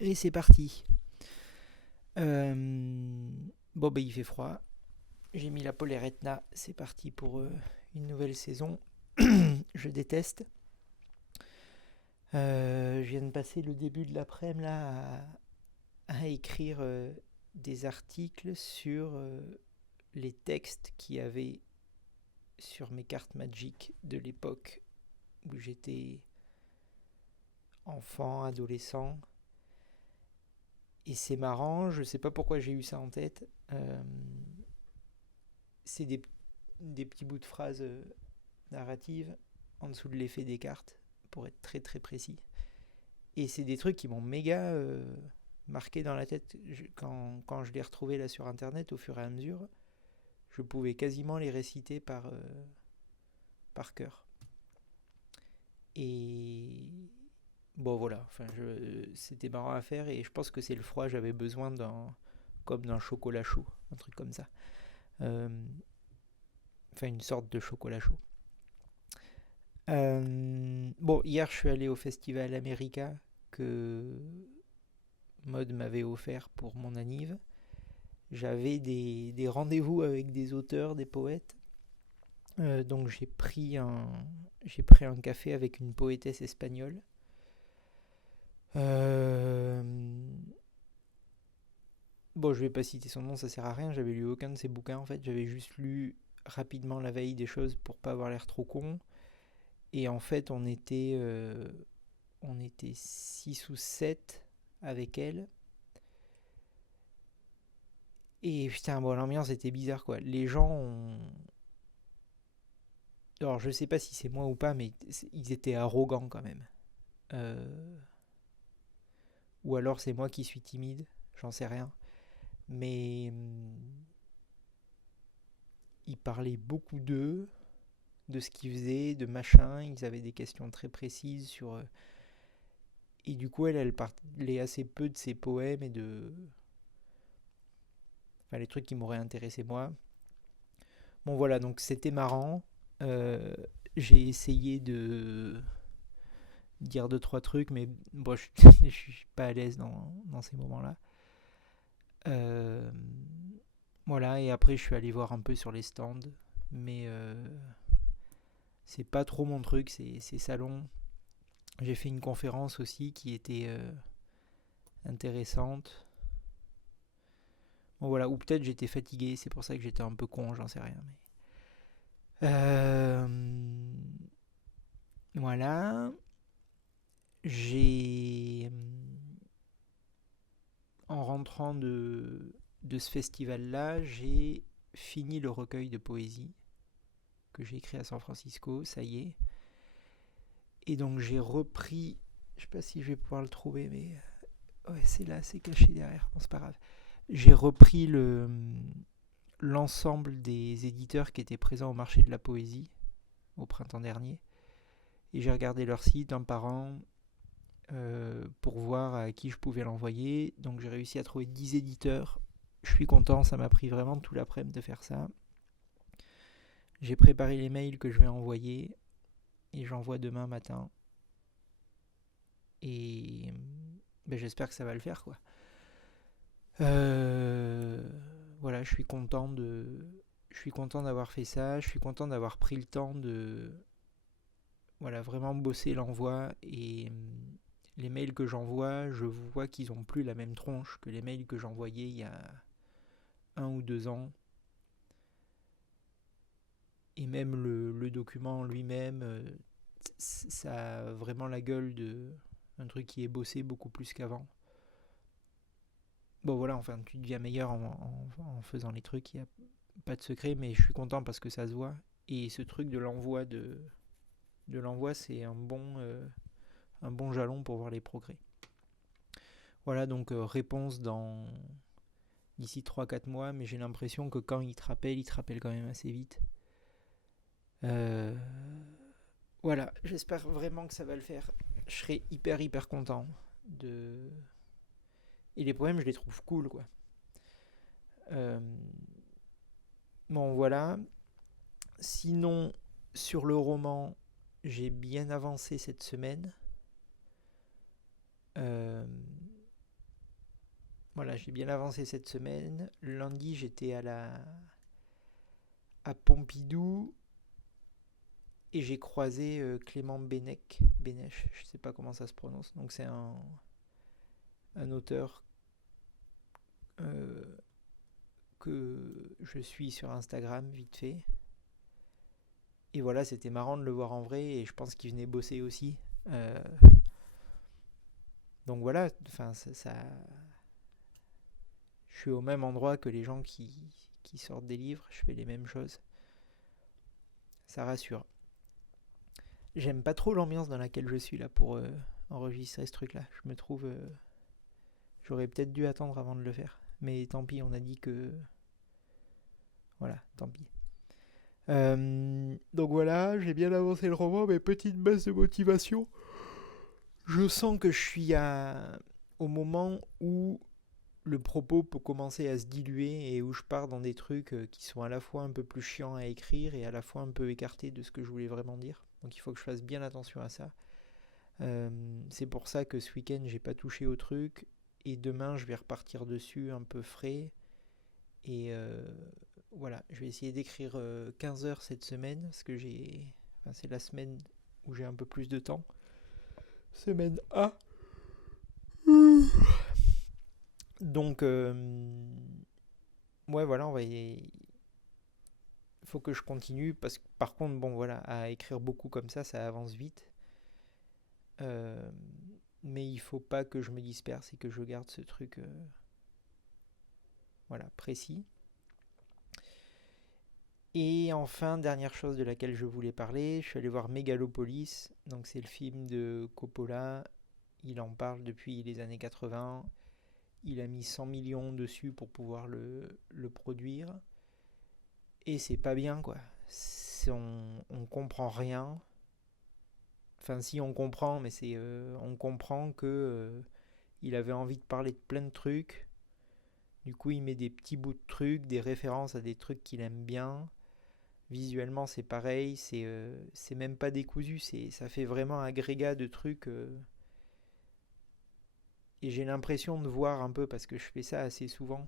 Et c'est parti. Bon, il fait froid. J'ai mis la polaire Etna. C'est parti pour une nouvelle saison. Je déteste. Je viens de passer le début de l'après-midi là à écrire des articles sur les textes qu'il y avait sur mes cartes Magic de l'époque où j'étais enfant, adolescent. Et c'est marrant, je sais pas pourquoi j'ai eu ça en tête. C'est des petits bouts de phrases narratives en dessous de l'effet des cartes, pour être très très précis. Et c'est des trucs qui m'ont méga marqué dans la tête quand je les retrouvais là sur internet au fur et à mesure. Je pouvais quasiment les réciter par cœur. Et bon voilà, c'était marrant à faire et je pense que c'est le froid, j'avais besoin comme d'un chocolat chaud, un truc comme ça. Euh, une sorte de chocolat chaud. Bon, hier je suis allé au festival America que Mode m'avait offert pour mon anniv. J'avais des rendez-vous avec des auteurs, des poètes. Donc j'ai pris un café avec une poétesse espagnole. Euh, bon, je vais pas citer son nom, ça sert à rien. J'avais lu aucun de ses bouquins en fait. J'avais juste lu rapidement la veille des choses pour pas avoir l'air trop con. Et en fait, on était 6 ou 7 avec elle. Et putain, bon, l'ambiance était bizarre quoi. Les gens ont. Alors, je sais pas si c'est moi ou pas, mais ils étaient arrogants quand même. Euh, Ou alors c'est moi qui suis timide, j'en sais rien. Mais ils parlaient beaucoup d'eux, de ce qu'ils faisaient, de machin. Ils avaient des questions très précises sur. Et du coup, elle parlait assez peu de ses poèmes et de. Enfin, les trucs qui m'auraient intéressé moi. Bon, voilà, donc c'était marrant. Euh, j'ai essayé de dire deux, trois trucs, mais bon, je suis pas à l'aise dans ces moments-là. Euh, voilà, et après, je suis allé voir un peu sur les stands, mais c'est pas trop mon truc, c'est salon. J'ai fait une conférence aussi qui était intéressante. Bon, voilà, ou peut-être j'étais fatigué, c'est pour ça que j'étais un peu con, j'en sais rien. Voilà, j'ai en rentrant de ce festival-là, j'ai fini le recueil de poésie que j'ai écrit à San Francisco, ça y est. Et donc j'ai repris, je sais pas si je vais pouvoir le trouver, mais ouais, c'est là, c'est caché derrière, bon, c'est pas grave. J'ai repris l'ensemble des éditeurs qui étaient présents au marché de la poésie au printemps dernier. Et j'ai regardé leur site un par un pour voir à qui je pouvais l'envoyer. Donc j'ai réussi à trouver 10 éditeurs. Je suis content, ça m'a pris vraiment tout l'après-midi de faire ça. J'ai préparé les mails que je vais envoyer et j'envoie demain matin. Et j'espère que ça va le faire quoi. Euh, voilà, je suis content d'avoir fait ça. Je suis content d'avoir pris le temps de, voilà, vraiment bosser l'envoi et les mails que j'envoie, je vois qu'ils ont plus la même tronche que les mails que j'envoyais il y a 1 ou 2 ans. Et même le document lui-même, ça a vraiment la gueule de un truc qui est bossé beaucoup plus qu'avant. Bon voilà, enfin tu deviens meilleur en faisant les trucs, il n'y a pas de secret, mais je suis content parce que ça se voit. Et ce truc de l'envoi, c'est un bon jalon pour voir les progrès. Voilà, donc réponse d'ici 3 4 mois, mais j'ai l'impression que quand il te rappelle quand même assez vite. Euh, voilà, j'espère vraiment que ça va le faire. Je serai hyper content de. Et les poèmes, je les trouve cool, quoi. Euh, bon, voilà. Sinon, sur le roman, j'ai bien avancé cette semaine. Euh, Voilà, j'ai bien avancé cette semaine. Lundi, j'étais à Pompidou et j'ai croisé Clément Bénèche, je sais pas comment ça se prononce. Donc c'est un auteur euh, que je suis sur Instagram vite fait. Et voilà, c'était marrant de le voir en vrai et je pense qu'il venait bosser aussi. Euh, donc voilà, enfin je suis au même endroit que les gens qui sortent des livres, je fais les mêmes choses. Ça rassure. J'aime pas trop l'ambiance dans laquelle je suis là pour enregistrer ce truc là. Je me trouve. J'aurais peut-être dû attendre avant de le faire. Mais tant pis, on a dit que. Voilà, tant pis. Donc voilà, j'ai bien avancé le roman, mais petite baisse de motivation. Je sens que je suis au moment où le propos peut commencer à se diluer et où je pars dans des trucs qui sont à la fois un peu plus chiants à écrire et à la fois un peu écartés de ce que je voulais vraiment dire. Donc il faut que je fasse bien attention à ça. C'est pour ça que ce week-end j'ai pas touché au truc et demain je vais repartir dessus un peu frais et voilà, je vais essayer d'écrire 15 heures cette semaine parce que c'est la semaine où j'ai un peu plus de temps. Semaine A. Donc ouais, voilà, il faut que je continue parce que par contre bon voilà, à écrire beaucoup comme ça avance vite. Euh, mais il faut pas que je me disperse et que je garde ce truc voilà, précis. Et enfin, dernière chose de laquelle je voulais parler, je suis allé voir Megalopolis, donc c'est le film de Coppola, il en parle depuis les années 80, il a mis 100 millions dessus pour pouvoir le produire, et c'est pas bien quoi, on comprend rien, enfin si on comprend, mais on comprend que il avait envie de parler de plein de trucs, du coup il met des petits bouts de trucs, des références à des trucs qu'il aime bien. Visuellement, c'est pareil, c'est même pas décousu, ça fait vraiment un agrégat de trucs. Et j'ai l'impression de voir un peu, parce que je fais ça assez souvent,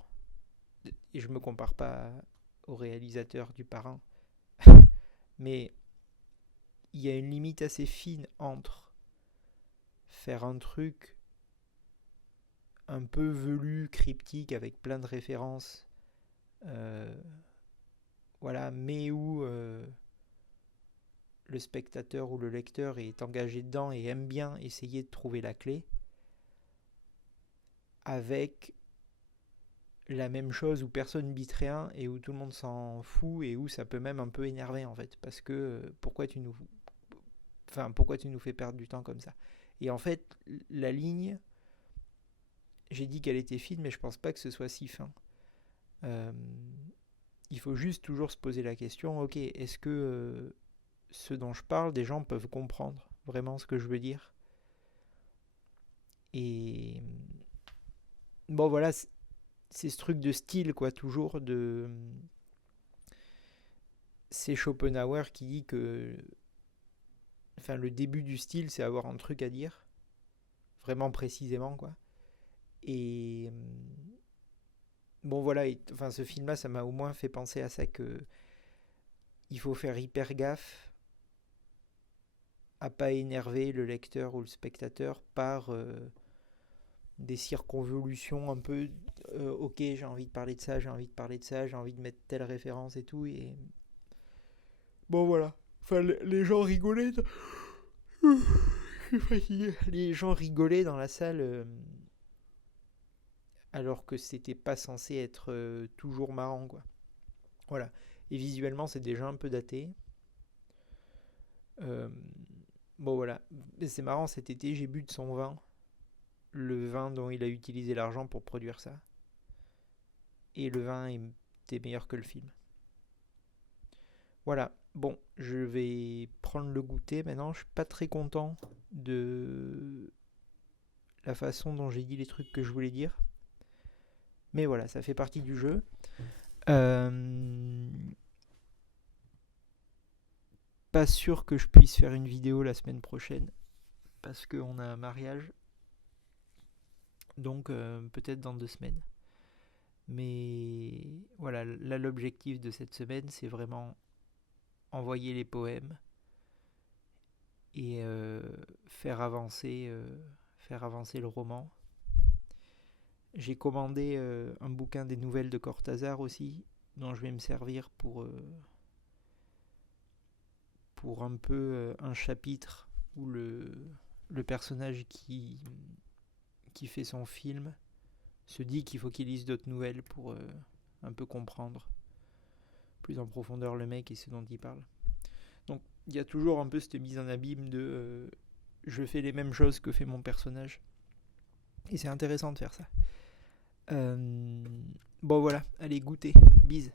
et je me compare pas au réalisateur du Parrain, mais il y a une limite assez fine entre faire un truc un peu velu, cryptique, avec plein de références, euh, voilà, mais où le spectateur ou le lecteur est engagé dedans et aime bien essayer de trouver la clé, avec la même chose où personne bite rien et où tout le monde s'en fout et où ça peut même un peu énerver en fait parce que pourquoi tu nous fais perdre du temps comme ça. Et en fait la ligne, j'ai dit qu'elle était fine mais je pense pas que ce soit si fin. Euh, il faut juste toujours se poser la question, ok, est-ce que ce dont je parle, des gens peuvent comprendre vraiment ce que je veux dire. Et bon voilà, c'est ce truc de style quoi, toujours de c'est Schopenhauer qui dit que enfin le début du style c'est avoir un truc à dire vraiment précisément quoi. Et bon voilà, enfin ce film là ça m'a au moins fait penser à ça, que il faut faire hyper gaffe à pas énerver le lecteur ou le spectateur par des circonvolutions un peu ok, j'ai envie de parler de ça, j'ai envie de parler de ça, j'ai envie de mettre telle référence et tout. Et bon voilà, enfin les gens rigolaient. Les gens rigolaient dans la salle alors que c'était pas censé être toujours marrant quoi. Voilà. Et visuellement c'est déjà un peu daté. Euh, bon voilà. Mais c'est marrant, cet été j'ai bu de son vin, le vin dont il a utilisé l'argent pour produire ça. Et le vin était meilleur que le film. Voilà. Bon, je vais prendre le goûter maintenant. Je suis pas très content de la façon dont j'ai dit les trucs que je voulais dire. Mais voilà, ça fait partie du jeu. Euh, Pas sûr que je puisse faire une vidéo la semaine prochaine parce qu'on a un mariage. Donc peut-être dans 2 semaines. Mais voilà, là l'objectif de cette semaine, c'est vraiment envoyer les poèmes et faire avancer le roman. J'ai commandé un bouquin des nouvelles de Cortázar aussi, dont je vais me servir pour un peu un chapitre où le personnage qui fait son film se dit qu'il faut qu'il lise d'autres nouvelles pour un peu comprendre plus en profondeur le mec et ce dont il parle. Donc il y a toujours un peu cette mise en abîme de je fais les mêmes choses que fait mon personnage. Et c'est intéressant de faire ça. Bon voilà, allez goûter. Bise.